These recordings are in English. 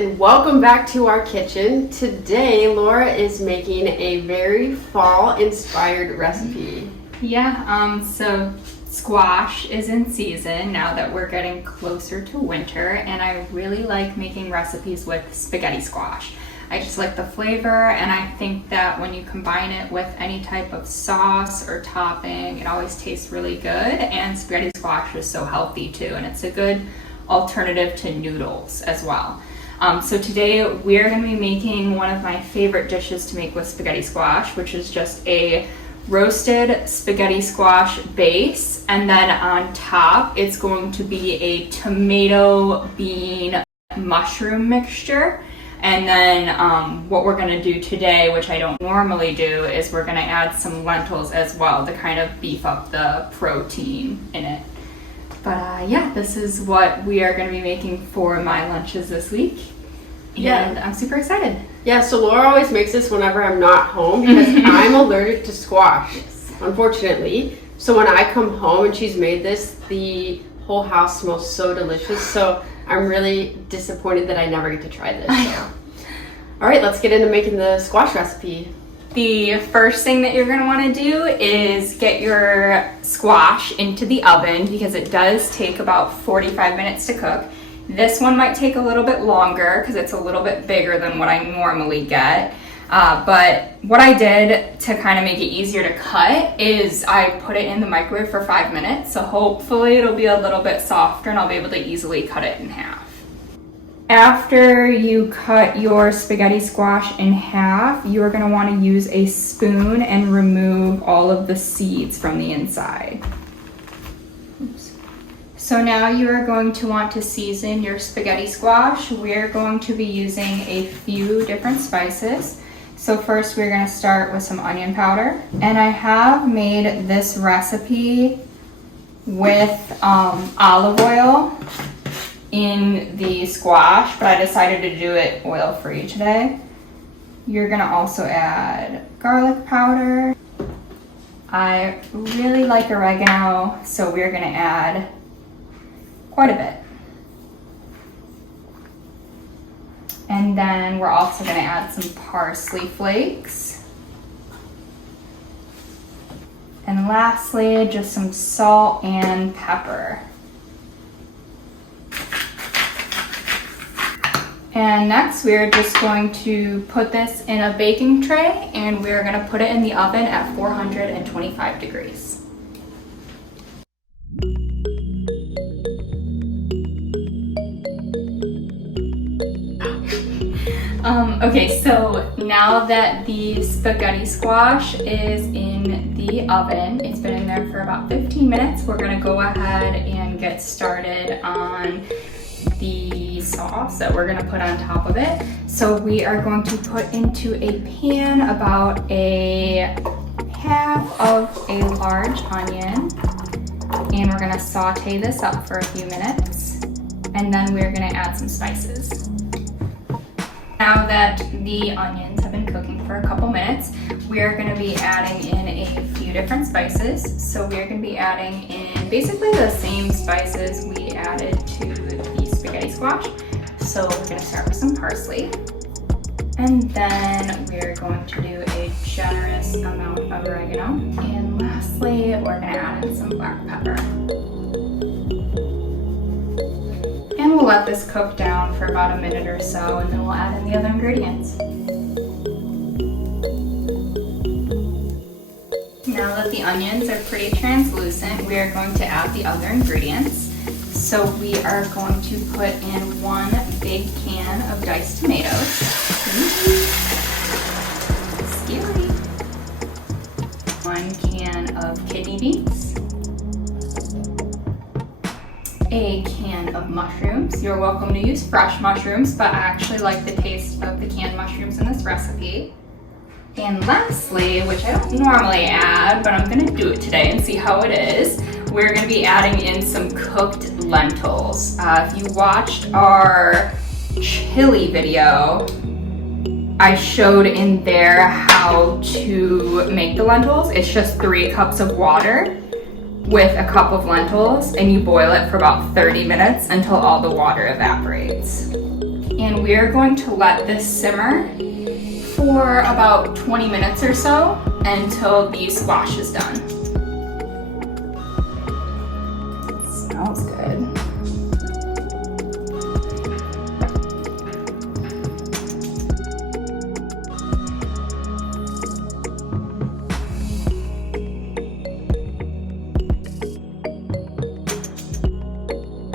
and welcome back to our kitchen. Today, Laura is making a very fall-inspired recipe. Yeah, so squash is in season now that we're getting closer to winter, and I really like making recipes with spaghetti squash. I just like the flavor, and I think that when you combine it with any type of sauce or topping, it always tastes really good, and spaghetti squash is so healthy too, and it's a good alternative to noodles as well. So today we're going to be making one of my favorite dishes to make with spaghetti squash, which is just a roasted spaghetti squash base, and then on top it's going to be a tomato bean mushroom mixture. And then what we're going to do today, which I don't normally do, is we're going to add some lentils as well to kind of beef up the protein in it. But yeah, this is what we are going to be making for my lunches this week. And I'm super excited. Yeah, so Laura always makes this whenever I'm not home because I'm allergic to squash, unfortunately. So when I come home and she's made this, the whole house smells so delicious. So I'm really disappointed that I never get to try this. So. All right, let's get into making the squash recipe. The first thing that you're going to want to do is get your squash into the oven because it does take about 45 minutes to cook. This one might take a little bit longer because it's a little bit bigger than what I normally get. But what I did to kind of make it easier to cut is I put it in the microwave for 5 minutes. So hopefully it'll be a little bit softer and I'll be able to easily cut it in half. After you cut your spaghetti squash in half, you're going to want to use a spoon and remove all of the seeds from the inside. Oops. So now you are going to want to season your spaghetti squash. We're going to be using a few different spices. So first we're going to start with some onion powder. And I have made this recipe with olive oil in the squash, but I decided to do it oil-free today. You're going to also add garlic powder. I really like oregano, so we're going to add quite a bit. And then we're also going to add some parsley flakes. And lastly, just some salt and pepper. And next we're just going to put this in a baking tray and we're going to put it in the oven at 425 degrees. Okay, so now that the spaghetti squash is in the oven, it's been in there for about 15 minutes, we're going to go ahead and get started on the sauce that we're going to put on top of it. So we are going to put into a pan about a half of a large onion, and we're going to saute this up for a few minutes, and then we're going to add some spices. Now that the onions have been cooking for a couple minutes, we are going to be adding in a few different spices. So we are going to be adding in basically the same spices we added to the spaghetti squash. So we're going to start with some parsley. And then we're going to do a generous amount of oregano. And lastly, we're going to add in some black pepper. And we'll let this cook down for about a minute or so, and then we'll add in the other ingredients. Now that the onions are pretty translucent, we are going to add the other ingredients. So we are going to put in 1 big can of diced tomatoes. Scary. 1 can of kidney beans. A can of mushrooms. You're welcome to use fresh mushrooms, but I actually like the taste of the canned mushrooms in this recipe. And lastly, which I don't normally add, but I'm going to do it today and see how it is, we're going to be adding in some cooked lentils. If you watched our chili video, I showed in there how to make the lentils. It's just 3 cups of water with a cup of lentils, and you boil it for about 30 minutes until all the water evaporates. And we're going to let this simmer for about 20 minutes or so until the squash is done. It smells good.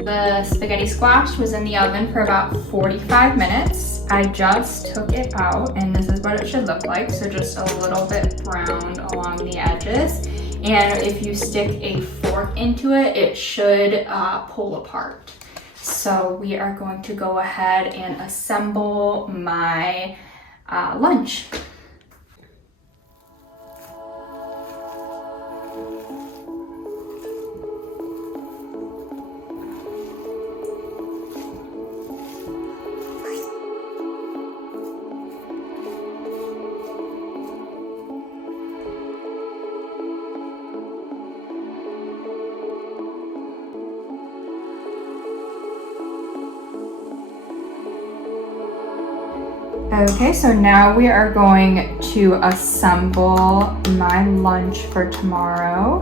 The spaghetti squash was in the oven for about 45 minutes. I just took it out and this is what it should look like. So just a little bit browned along the edges. And if you stick a fork into it, it should pull apart. So we are going to go ahead and assemble my lunch. Okay, so now we are going to assemble my lunch for tomorrow.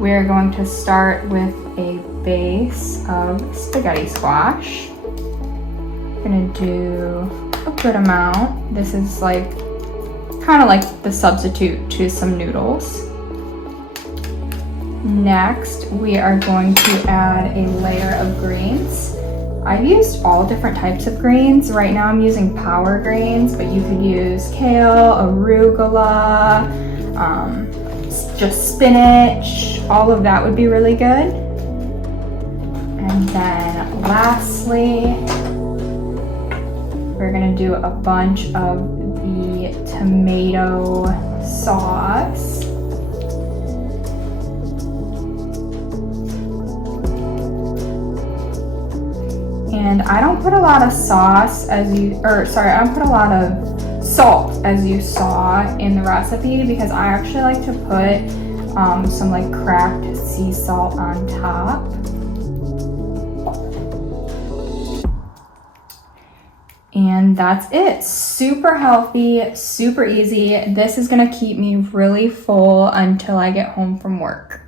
We are going to start with a base of spaghetti squash. I'm gonna do a good amount. This is like kind of like the substitute to some noodles. Next, we are going to add a layer of greens. I've used all different types of greens. Right now I'm using power greens, but you could use kale, arugula, just spinach. All of that would be really good. And then lastly, we're gonna do a bunch of the tomato sauce. And I don't put a lot of sauce I don't put a lot of salt as you saw in the recipe because I actually like to put some like cracked sea salt on top. And that's it. Super healthy, super easy. This is gonna keep me really full until I get home from work.